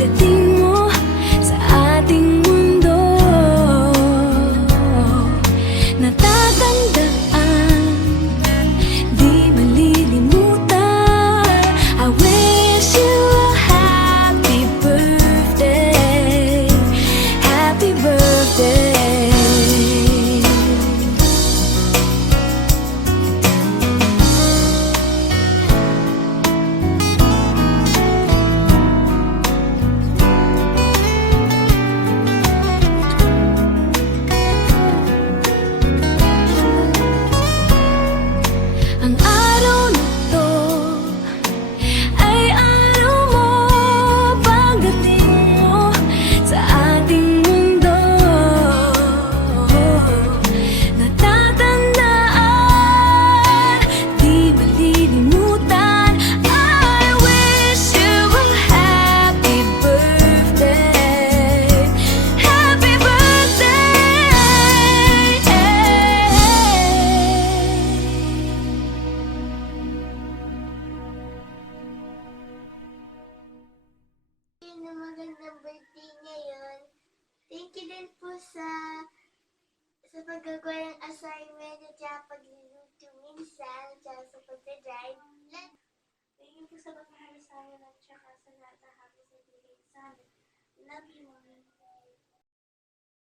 pagdating mo sa ating mundo. Natatandaan, di malilimutan. I wish you a happy birthday, happy birthday. Ang araw na to ay araw mo, pagdating mo sa ating mundo. Natatandaan, di malilimutan. I wish you a happy birthday, happy birthday. Yun ang magandang birthday ngayon. Thank you din po sa paggagawa ng assignment at saka pagluluto minsan at saka sa pagdadrive. Thank you po sa pagmahal sa amin at saka sa lahat ng happy sa bigay sa amin. Love you, Mommy.